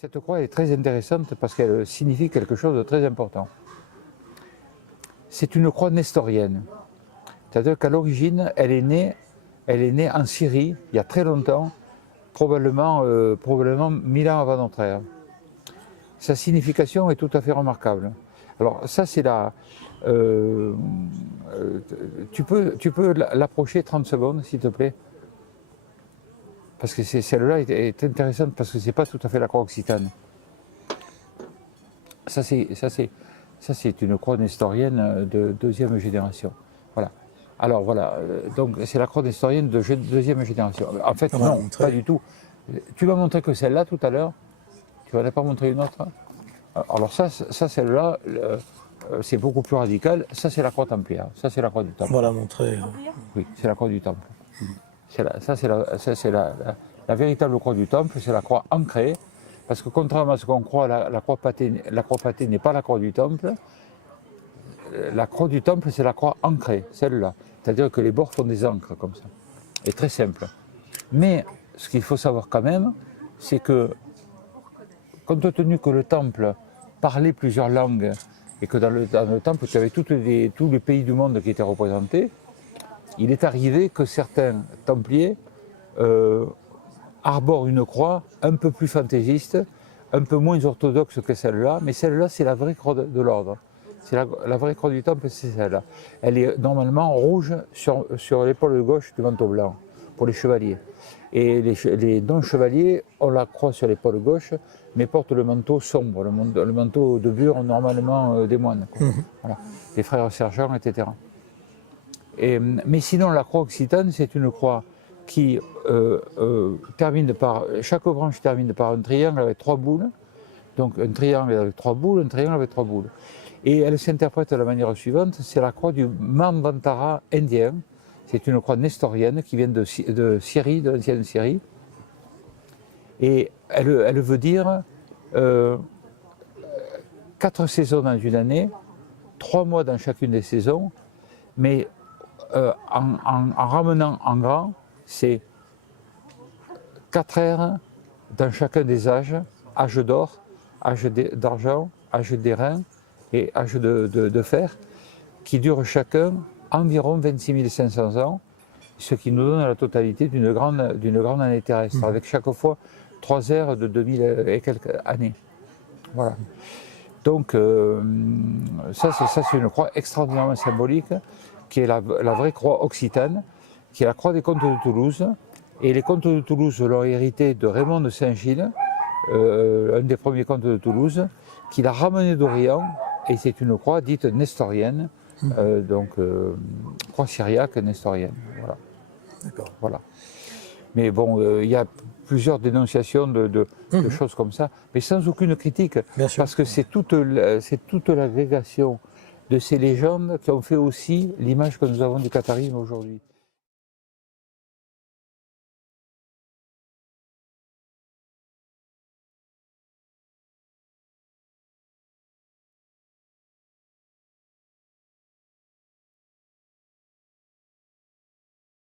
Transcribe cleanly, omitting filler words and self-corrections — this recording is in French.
Cette croix est très intéressante parce qu'elle signifie quelque chose de très important. C'est une croix nestorienne. C'est-à-dire qu'à l'origine, elle est née en Syrie, il y a très longtemps, probablement 1000 ans avant notre ère. Sa signification est tout à fait remarquable. Alors ça, c'est la... tu peux l'approcher 30 secondes, s'il te plaît? Parce que celle-là est intéressante, parce que ce n'est pas tout à fait la croix occitane. Ça, c'est une croix nestorienne de deuxième génération. Voilà. Alors voilà, donc c'est la croix nestorienne de deuxième génération. En fait, non, pas du tout. Tu m'as montré que celle-là tout à l'heure. Tu m'en as pas montré une autre? Alors ça celle-là, c'est beaucoup plus radical. Ça, c'est la croix templière. Ça, c'est la croix du temple. On va la montrer. Oui, c'est la croix du temple. Ça, c'est la véritable croix du temple, c'est la croix ancrée. Parce que contrairement à ce qu'on croit, la croix patée n'est pas la croix du temple. La croix du temple, c'est la croix ancrée, celle-là. C'est-à-dire que les bords font des encres comme ça. Et très simple. Mais ce qu'il faut savoir quand même, c'est que, compte tenu que le temple parlait plusieurs langues, et que dans le temple, tu avais tous les pays du monde qui étaient représentés, il est arrivé que certains templiers arborent une croix un peu plus fantaisiste, un peu moins orthodoxe que celle-là, mais celle-là, c'est la vraie croix de l'ordre. C'est la vraie croix du temple, c'est celle-là. Elle est normalement rouge sur l'épaule gauche du manteau blanc, pour les chevaliers. Et les non-chevaliers ont la croix sur l'épaule gauche, mais portent le manteau sombre, le manteau de bure normalement des moines. Voilà. Les frères sergents, etc. Mais sinon, la croix occitane, c'est une croix qui termine par... Chaque branche termine par un triangle avec 3 boules. Donc un triangle avec 3 boules, un triangle avec 3 boules. Et elle s'interprète de la manière suivante, c'est la croix du Manvantara indien. C'est une croix nestorienne qui vient de Syrie, de l'ancienne Syrie. Et elle veut dire 4 saisons dans une année, 3 mois dans chacune des saisons, mais en ramenant en grand, c'est 4 ères dans chacun des âges, âge d'or, âge d'argent, âge d'airain et âge de fer, qui durent chacun environ 26 500 ans, ce qui nous donne la totalité d'une grande année terrestre, avec chaque fois 3 ères de 2000 et quelques années. Voilà. Donc ça c'est une croix extraordinairement symbolique, qui est la vraie croix occitane, qui est la croix des comtes de Toulouse. Et les comtes de Toulouse l'ont hérité de Raymond de Saint-Gilles, un des premiers comtes de Toulouse, qui l'a ramenée d'Orient, et c'est une croix dite nestorienne, donc croix syriaque nestorienne. Voilà. D'accord. Voilà. Mais bon, il y a plusieurs dénonciations de choses comme ça, mais sans aucune critique, parce que c'est toute l'agrégation de ces légendes qui ont fait aussi l'image que nous avons du catharisme aujourd'hui.